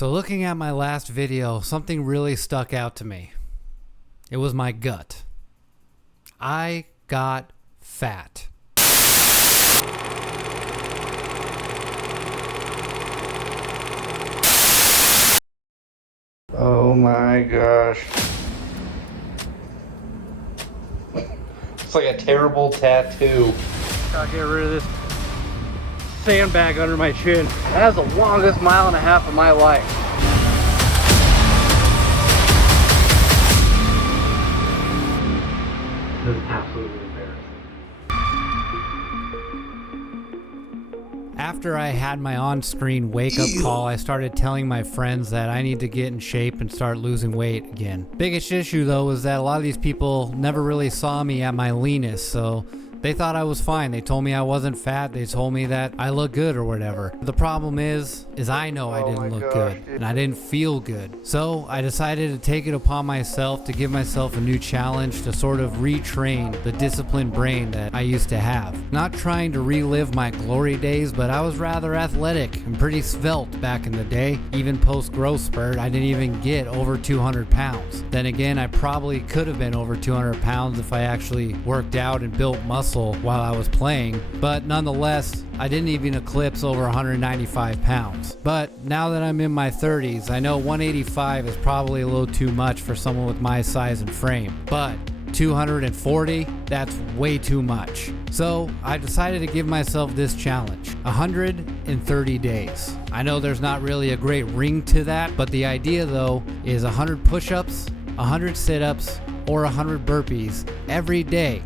So looking at my last video, something really stuck out to me. It was my gut. I got fat. Oh my gosh. It's like a terrible tattoo. Gotta get rid of this sandbag under my chin. That is the longest mile and a half of my life. This is absolutely embarrassing. After I had my on-screen wake-up call, I started telling my friends that I need to get in shape and start losing weight again. Biggest issue though was that a lot of these people never really saw me at my leanest, so they thought I was fine. They told me I wasn't fat. They told me that I look good or whatever. The problem is I know I didn't look good and I didn't feel good. So I decided to take it upon myself to give myself a new challenge to sort of retrain the disciplined brain that I used to have. Not trying to relive my glory days, but I was rather athletic and pretty svelte back in the day. Even post growth spurt, I didn't even get over 200 pounds. Then again, I probably could have been over 200 pounds if I actually worked out and built muscle while I was playing, but nonetheless, I didn't even eclipse over 195 pounds. But now that I'm in my 30s, I know 185 is probably a little too much for someone with my size and frame, but 240, that's way too much. So I decided to give myself this challenge, 130 days. I know there's not really a great ring to that, but the idea though is 100 push-ups, 100 sit-ups, or 100 burpees every day.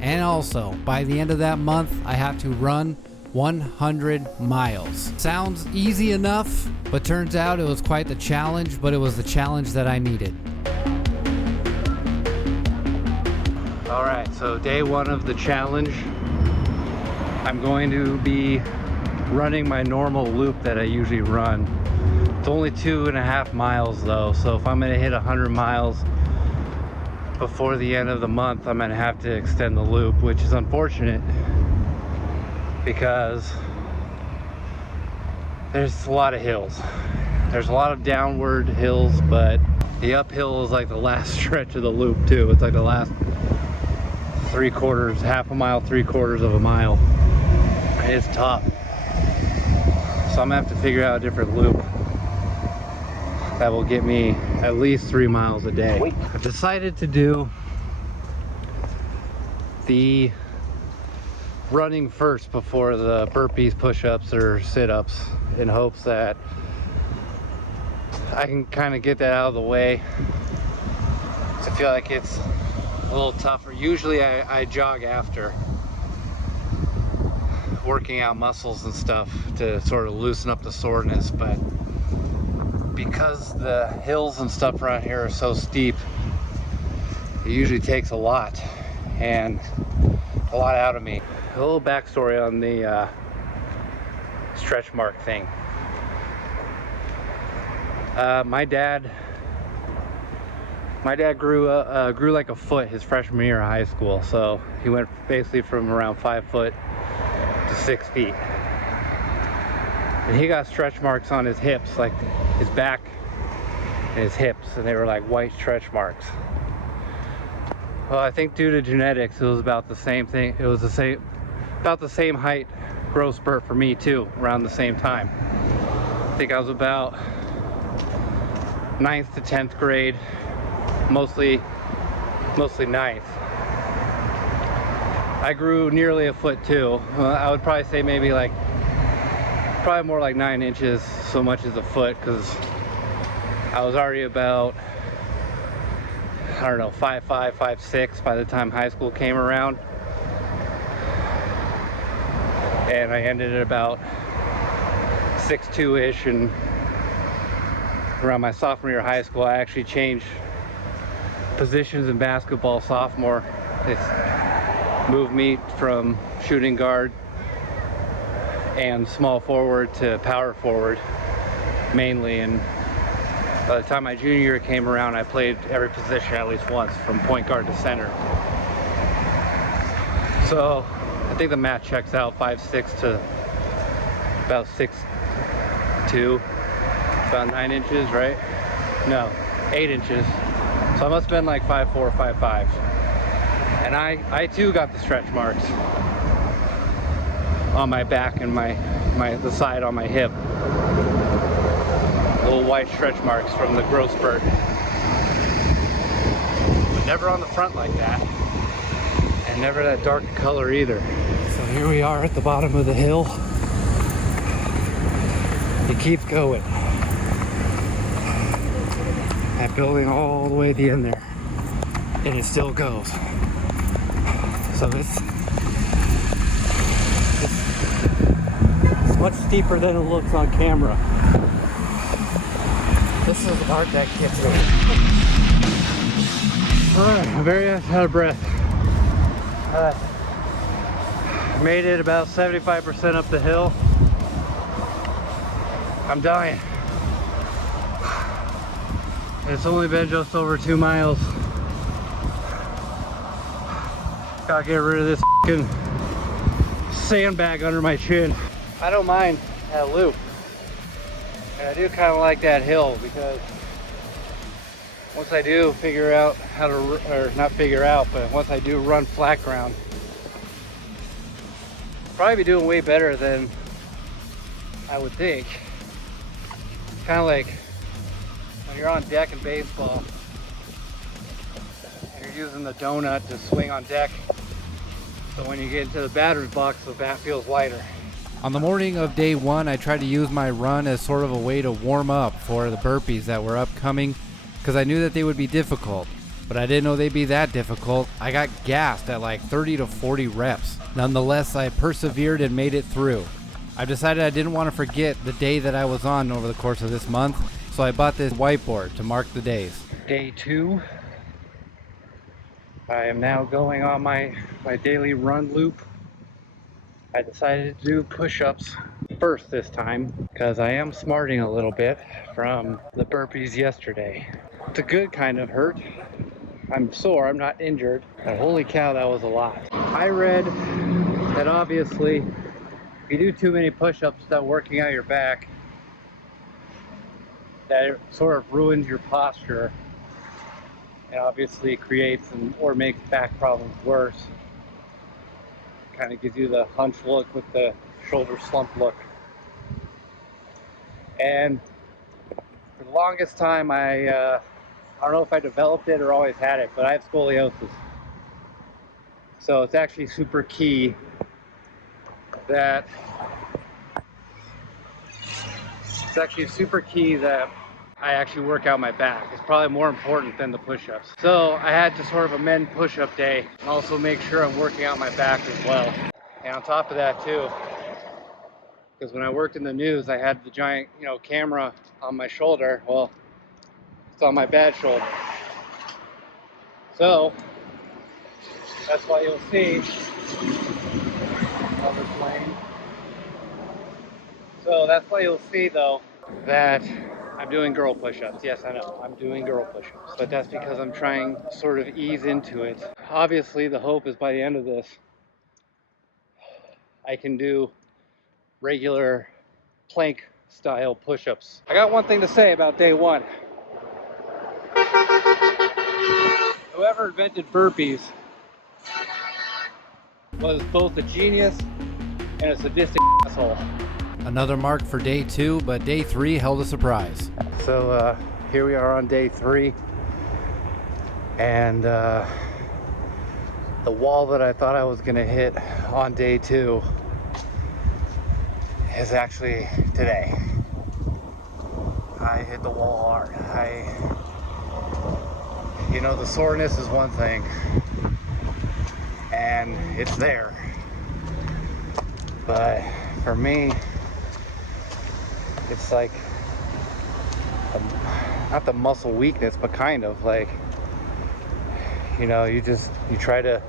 And also, by the end of that month, I have to run 100 miles. Sounds easy enough, but turns out it was quite the challenge, but it was the challenge that I needed. All right, so day one of the challenge. I'm going to be running my normal loop that I usually run. It's only 2.5 miles though, so if I'm gonna hit 100 miles before the end of the month, I'm gonna have to extend the loop, which is unfortunate because there's a lot of hills. There's a lot of downward hills, but the uphill is like the last stretch of the loop too. It's like the last 3/4, half a mile, 3/4 of a mile. It's tough. So I'm gonna have to figure out a different loop that will get me at least 3 miles a day. I've decided to do the running first before the burpees, push-ups, or sit-ups in hopes that I can kind of get that out of the way. I feel like it's a little tougher. Usually I jog after working out muscles and stuff to sort of loosen up the soreness, but because the hills and stuff around here are so steep, it usually takes a lot out of me. A little backstory on the stretch mark thing. My dad grew like a foot his freshman year of high school, so he went basically from around 5 foot to 6 feet. And he got stretch marks on his hips, like his back and his hips, and they were like white stretch marks. Well, I think due to genetics, it was about the same thing. It was about the same height growth spurt for me too, around the same time. I think I was about 9th to 10th grade, mostly 9th. I grew nearly a foot too. I would probably say maybe probably more like 9 inches so much as a foot, because I was already about, I don't know, 5'5", 5'6" by the time high school came around. And I ended at about 6'2"-ish, and around my sophomore year of high school, I actually changed positions in basketball sophomore. They moved me from shooting guard and small forward to power forward mainly, and by the time my junior year came around, I played every position at least once, from point guard to center. So I think the math checks out, 5'6" to about 6'2", about 9 inches, right? No, 8 inches. So I must have been like 5'4", 5'5". And I too got the stretch marks on my back and the side on my hip. Little white stretch marks from the growth spurt. But never on the front like that. And never that dark color either. So here we are at the bottom of the hill. It keeps going. That building all the way at the end there. And it still goes. So it's much steeper than it looks on camera. This is the part that gets me. Alright, I'm very out of breath. Made it about 75% up the hill. I'm dying. It's only been just over 2 miles. Gotta get rid of this fucking sandbag under my chin. I don't mind that loop. And I do kind of like that hill because once I do figure out how to, or not figure out, but once I do run flat ground, I'll probably be doing way better than I would think. Kind of like when you're on deck in baseball, and you're using the donut to swing on deck. So when you get into the batter's box, the bat feels lighter. On the morning of day 1, I tried to use my run as sort of a way to warm up for the burpees that were upcoming because I knew that they would be difficult, but I didn't know they'd be that difficult. I got gassed at like 30 to 40 reps. Nonetheless, I persevered and made it through. I decided I didn't want to forget the day that I was on over the course of this month, so I bought this whiteboard to mark the days. Day 2. I am now going on my daily run loop. I decided to do push-ups first this time because I am smarting a little bit from the burpees yesterday. It's a good kind of hurt. I'm sore, I'm not injured, but holy cow, that was a lot. I read that obviously if you do too many push-ups without working out your back, that it sort of ruins your posture and obviously creates or makes back problems worse. Kind of gives you the hunch look with the shoulder slump look. And for the longest time, I don't know if I developed it or always had it, but I have scoliosis. So it's actually super key that I actually work out my back. It's probably more important than the push-ups. So I had to sort of amend push-up day and also make sure I'm working out my back as well. And on top of that too, because when I worked in the news, I had the giant, camera on my shoulder. Well, it's on my bad shoulder. So that's why you'll see on the plane. So that's why you'll see though that I'm doing girl push-ups. Yes, I know, I'm doing girl push-ups. But that's because I'm trying to sort of ease into it. Obviously, the hope is by the end of this, I can do regular plank style push-ups. I got one thing to say about day 1. Whoever invented burpees was both a genius and a sadistic asshole. Another mark for day 2, but day 3 held a surprise. So here we are on day 3, and the wall that I thought I was gonna hit on day 2 is actually today. I hit the wall hard. The soreness is one thing, and it's there, but for me, it's like not the muscle weakness, but kind of like, you try to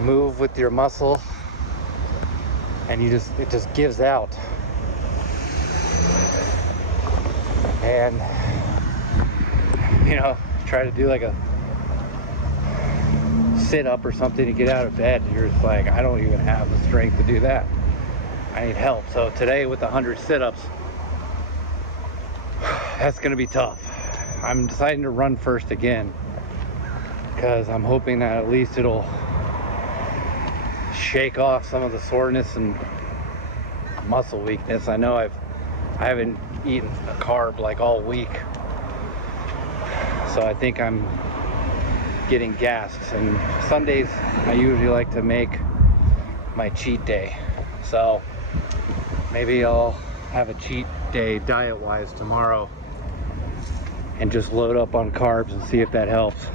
move with your muscle and it just gives out. And try to do like a sit-up or something to get out of bed, you're just like, I don't even have the strength to do that. I need help. So today with 100 sit-ups, That's gonna be tough. I'm deciding to run first again because I'm hoping that at least it'll shake off some of the soreness and muscle weakness. I know I haven't eaten a carb like all week, so I think I'm getting gassed. And Sundays I usually like to make my cheat day, so maybe I'll have a cheat day diet wise tomorrow and just load up on carbs and see if that helps.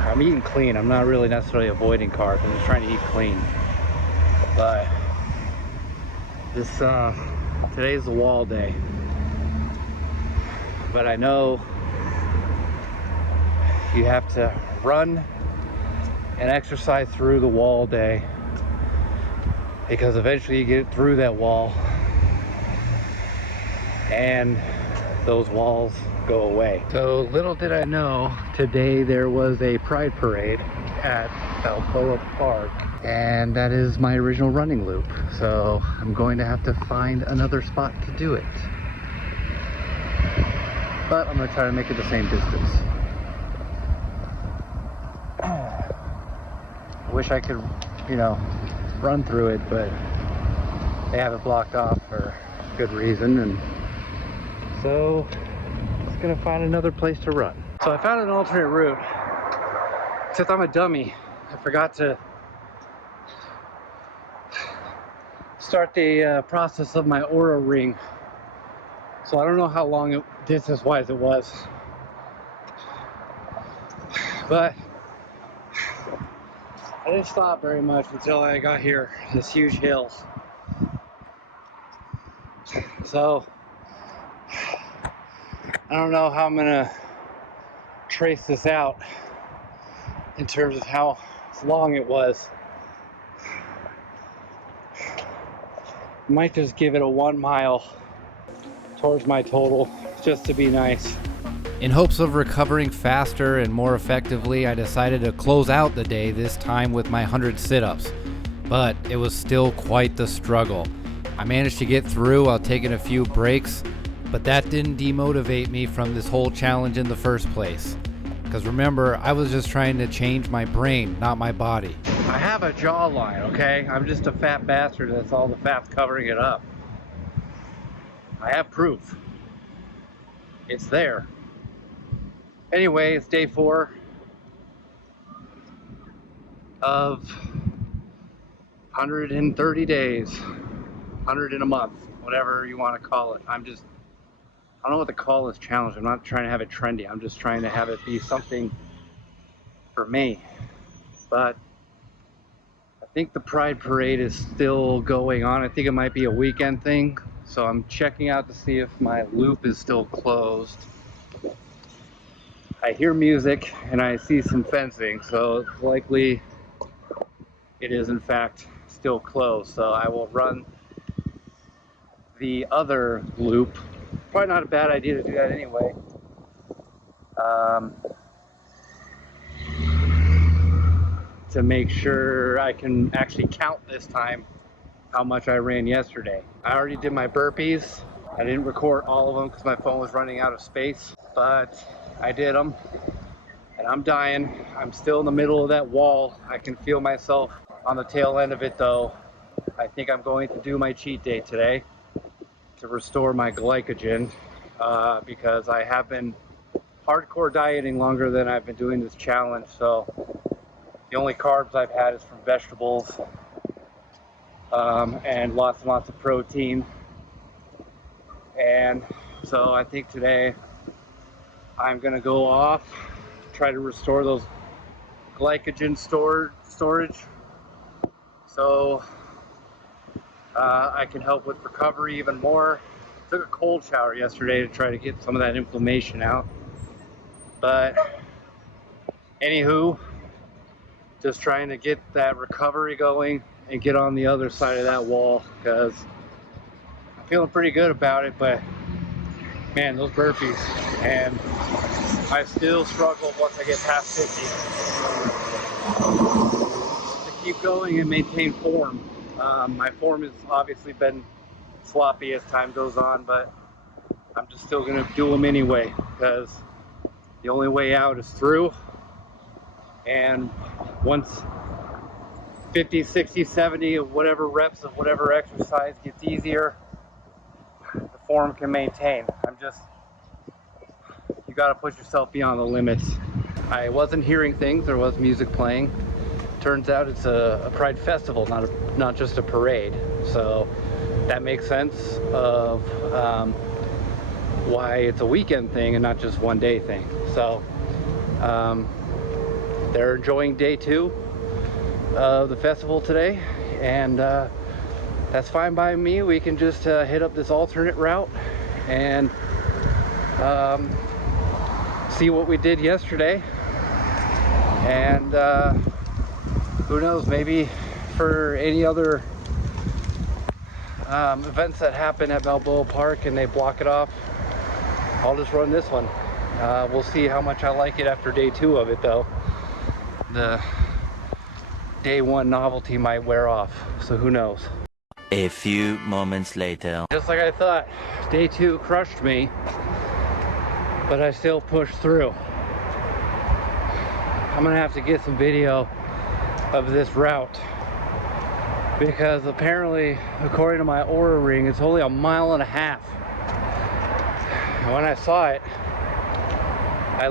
I'm eating clean. I'm not really necessarily avoiding carbs. I'm just trying to eat clean. But this today's the wall day. But I know you have to run and exercise through the wall day, because eventually you get through that wall and those walls go away. So little did I know, today there was a pride parade at Balboa Park, and that is my original running loop. So I'm going to have to find another spot to do it. But I'm gonna try to make it the same distance. I wish I could, run through it, but they have it blocked off for good reason, and so just gonna find another place to run. So I found an alternate route, except I'm a dummy. I forgot to start the process of my Aura ring, so I don't know how long distance wise it was, but I didn't stop very much until I got here, this huge hill. So I don't know how I'm gonna trace this out in terms of how long it was. Might just give it a 1 mile towards my total, just to be nice. In hopes of recovering faster and more effectively, I decided to close out the day, this time with my 100 sit-ups. But it was still quite the struggle. I managed to get through while taking a few breaks, but that didn't demotivate me from this whole challenge in the first place. Because remember, I was just trying to change my brain, not my body. I have a jawline, okay? I'm just a fat bastard that's all the fat's covering it up. I have proof. It's there. Anyway, it's day 4 of 130 days, 100 in a month, whatever you want to call it. I don't know what to call this challenge. I'm not trying to have it trendy. I'm just trying to have it be something for me. But I think the Pride Parade is still going on. I think it might be a weekend thing. So I'm checking out to see if my loop is still closed. I hear music and I see some fencing, so it's likely it is in fact still closed. So I will run the other loop. Probably not a bad idea to do that anyway. To make sure I can actually count this time how much I ran yesterday. I already did my burpees. I didn't record all of them because my phone was running out of space, but I did them and I'm dying. I'm still in the middle of that wall. I can feel myself on the tail end of it though. I think I'm going to do my cheat day today to restore my glycogen because I have been hardcore dieting longer than I've been doing this challenge. So the only carbs I've had is from vegetables and lots and lots of protein. And so I think today I'm gonna go off, try to restore those glycogen storage so I can help with recovery even more. Took a cold shower yesterday to try to get some of that inflammation out. But anywho, just trying to get that recovery going and get on the other side of that wall, because I'm feeling pretty good about it. But man, those burpees, and I still struggle once I get past 50 to keep going and maintain form. My form has obviously been sloppy as time goes on, but I'm just still gonna do them anyway, because the only way out is through. And once 50, 60, 70 of whatever reps of whatever exercise gets easier, the form can maintain. You gotta push yourself beyond the limits. I wasn't hearing things, there was music playing. Turns out it's a Pride festival, not just a parade. So that makes sense of why it's a weekend thing and not just one day thing. So they're enjoying day 2 of the festival today, and that's fine by me. We can just hit up this alternate route and see what we did yesterday, and who knows, maybe for any other events that happen at Balboa Park and they block it off, I'll just run this one. We'll see how much I like it after day 2 of it, though. The day 1 novelty might wear off, so who knows. A few moments later. Just like I thought, day 2 crushed me, but I still pushed through. I'm gonna have to get some video of this route, because apparently, according to my Oura ring, it's only 1.5 miles. And when I saw it, I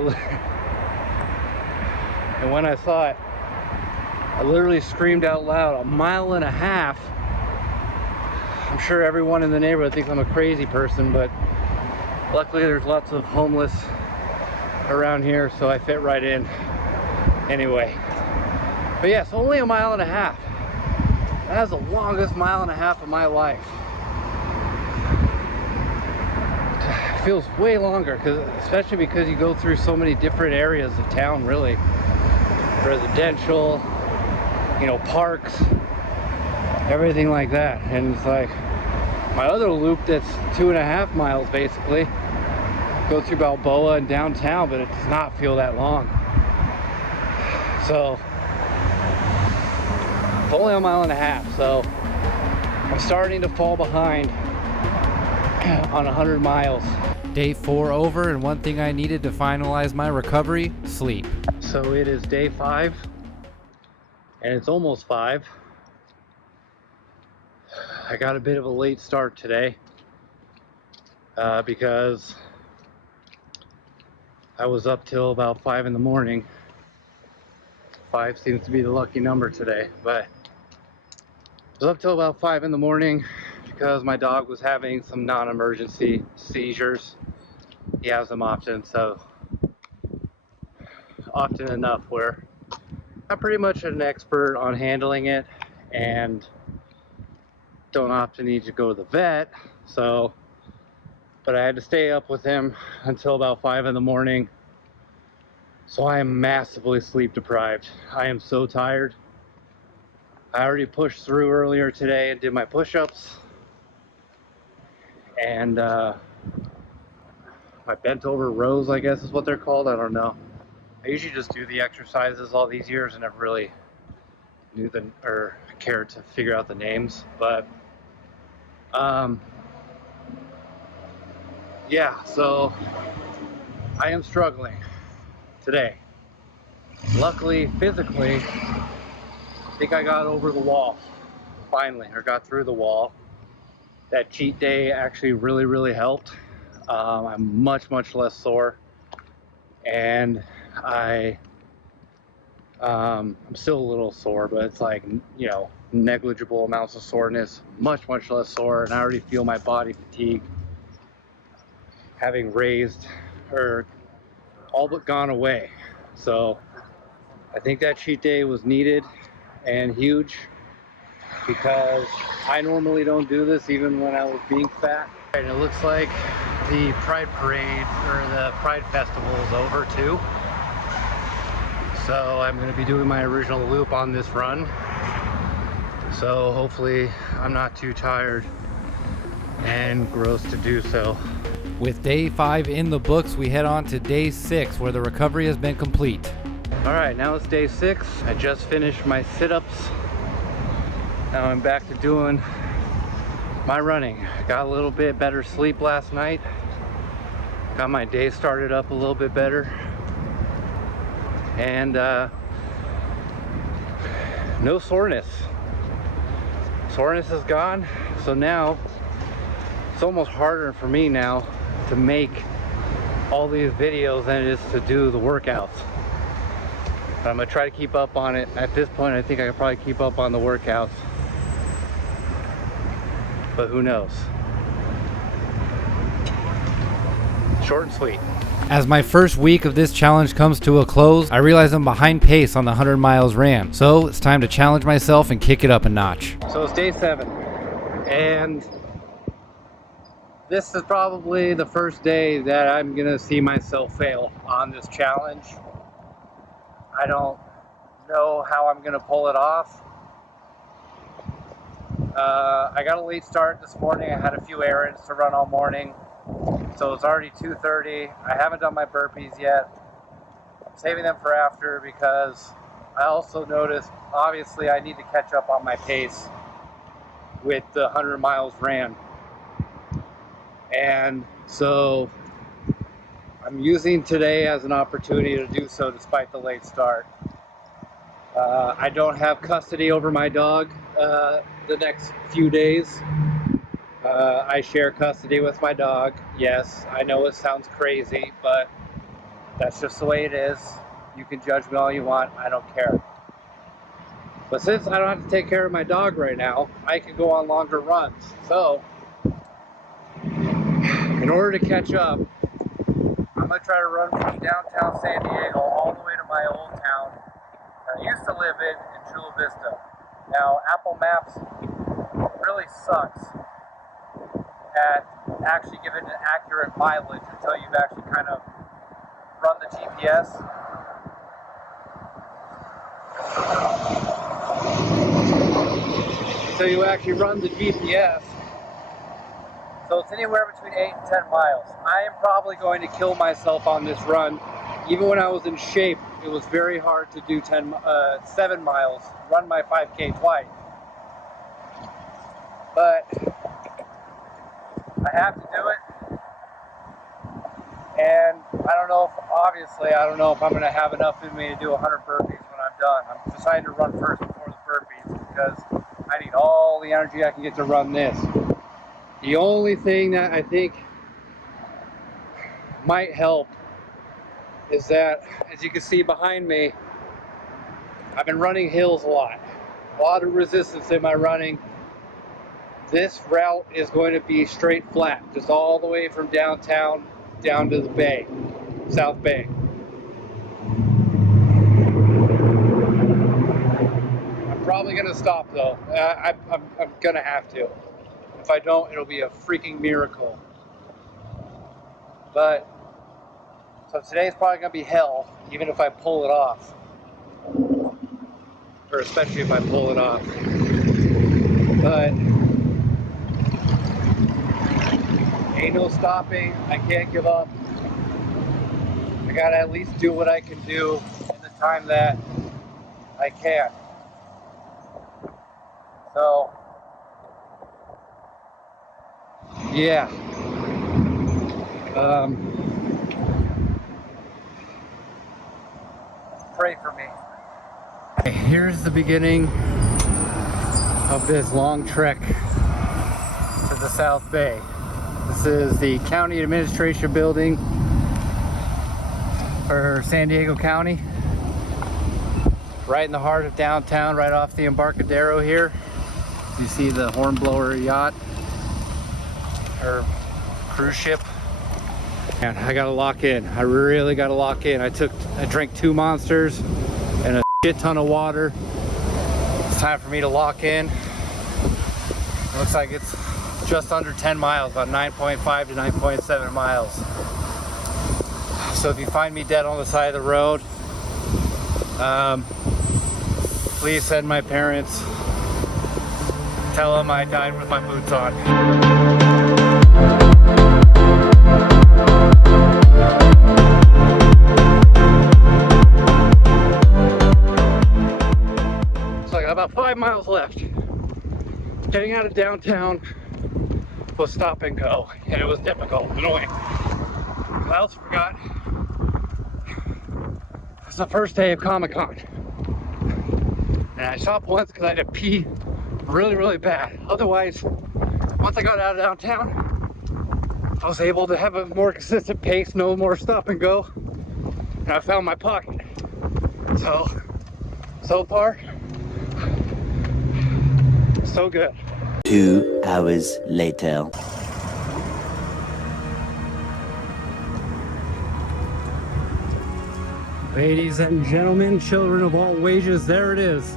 literally screamed out loud, 1.5 miles. I'm sure everyone in the neighborhood thinks I'm a crazy person, but luckily there's lots of homeless around here, so I fit right in anyway. But yes, only 1.5 miles. That is the longest 1.5 miles of my life. It feels way longer, especially because you go through so many different areas of town, really. Residential, you know, parks, everything like that. And it's like my other loop that's 2.5 miles basically, go through Balboa and downtown, but it does not feel that long. So it's only 1.5 miles, so I'm starting to fall behind on 100 miles. Day 4 over, and one thing I needed to finalize my recovery: sleep. So it is day 5, and it's almost 5. I got a bit of a late start today because I was up till about 5 in the morning. 5 seems to be the lucky number today, but I was up till about 5 in the morning because my dog was having some non-emergency seizures. He has them often, so often enough where I'm pretty much an expert on handling it and don't often need to go to the vet. So, but I had to stay up with him until about 5 in the morning. So I am massively sleep deprived. I am so tired. I already pushed through earlier today and did my push-ups. And my bent over rows, I guess is what they're called. I don't know. I usually just do the exercises all these years and never really knew them or cared to figure out the names. But yeah, so I am struggling today. Luckily, physically, I think I got over the wall finally, or got through the wall. That cheat day actually really helped. I'm much less sore, and I'm still a little sore, but it's like, you know, negligible amounts of soreness, much less sore, and I already feel my body fatigue having raised or all but gone away. So I think that cheat day was needed and huge, because I normally don't do this even when I was being fat. And it looks like the Pride Parade, or the Pride Festival, is over too. So I'm going to be doing my original loop on this run. So hopefully I'm not too tired and gross to do so. With day 5 in the books, we head on to day 6, where the recovery has been complete. All right, now it's day 6. I just finished my sit-ups. Now I'm back to doing my running. Got a little bit better sleep last night. Got my day started up a little bit better. And no soreness. Soreness is gone. So now it's almost harder for me now to make all these videos than it is to do the workouts. But I'm gonna try to keep up on it. At this point, I think I can probably keep up on the workouts. But who knows? Short and sweet. As my first week of this challenge comes to a close, I realize I'm behind pace on the 100 miles ran. So it's time to challenge myself and kick it up a notch. So it's day 7. And this is probably the first day that I'm gonna see myself fail on this challenge. I don't know how I'm gonna pull it off. I got a late start this morning. I had a few errands to run all morning. So it's already 2:30. I haven't done my burpees yet. I'm saving them for after because I also noticed, obviously, I need to catch up on my pace with the 100 miles ran. And so I'm using today as an opportunity to do so despite the late start. I don't have custody over my dog the next few days. I share custody with my dog. Yes, I know it sounds crazy, but that's just the way it is. You can judge me all you want, I don't care. But since I don't have to take care of my dog right now, I can go on longer runs. So, in order to catch up, I'm gonna try to run from downtown San Diego all the way to my old town that I used to live in Chula Vista. Now, Apple Maps really sucks at actually giving an accurate mileage until you've actually kind of run the GPS. So you actually run the GPS. So it's anywhere between 8 and 10 miles. I am probably going to kill myself on this run. Even when I was in shape, it was very hard to do 7 miles, run my 5K twice. But I have to do it. And I don't know if I'm going to have enough in me to do 100 burpees when I'm done. I'm deciding to run first before the burpees because I need all the energy I can get to run this. The only thing that I think might help is that, as you can see behind me, I've been running hills a lot of resistance in my running. This route is going to be straight flat, just all the way from downtown down to the bay, South Bay. I'm probably going to stop though. I'm going to have to. If I don't, it'll be a freaking miracle. But, so today's probably going to be hell, even if I pull it off. Or especially if I pull it off. But, ain't no stopping. I can't give up. I gotta at least do what I can do in the time that I can. So, yeah. Pray for me. Here's the beginning of this long trek to the South Bay. This is the County Administration Building for San Diego County. Right in the heart of downtown, right off the Embarcadero here. You see the Hornblower yacht, or cruise ship. And I gotta lock in. I really gotta lock in. I drank 2 Monsters and a shit ton of water. It's time for me to lock in. It looks like it's just under 10 miles, about 9.5 to 9.7 miles. So if you find me dead on the side of the road, please send my parents. Tell them I died with my boots on. About 5 miles left. Getting out of downtown was stop and go, and it was difficult, annoying. I also forgot, it's the first day of Comic-Con. And I stopped once because I had to pee really, really bad. Otherwise, once I got out of downtown, I was able to have a more consistent pace, no more stop and go. And I found my pocket. So far, so good. 2 hours later. Ladies and gentlemen, children of all ages, there it is.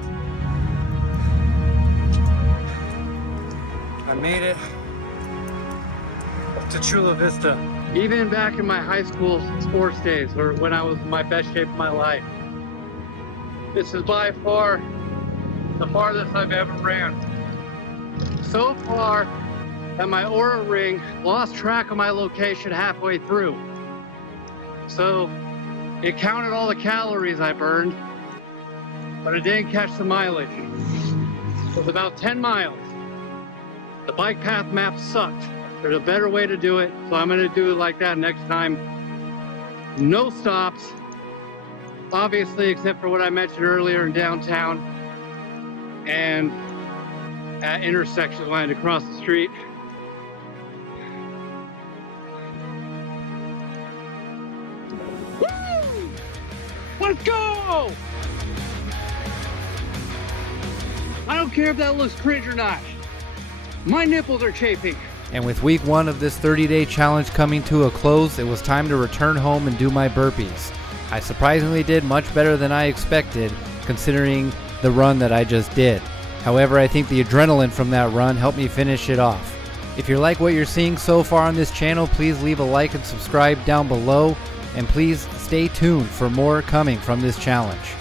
I made it to Chula Vista. Even back in my high school sports days, or when I was in my best shape of my life, this is by far the farthest I've ever ran. So far that my Aura Ring lost track of my location halfway through. So it counted all the calories I burned, but it didn't catch the mileage. It was about 10 miles. The bike path map sucked. There's a better way to do it, so I'm gonna do it like that next time. No stops, obviously, except for what I mentioned earlier in downtown and at intersections when I had to cross the street. Woo! Let's go! I don't care if that looks cringe or not. My nipples are chafing. And with week 1 of this 30-day challenge coming to a close, it was time to return home and do my burpees. I surprisingly did much better than I expected, considering the run that I just did. However, I think the adrenaline from that run helped me finish it off. If you like what you're seeing so far on this channel, please leave a like and subscribe down below, and please stay tuned for more coming from this challenge.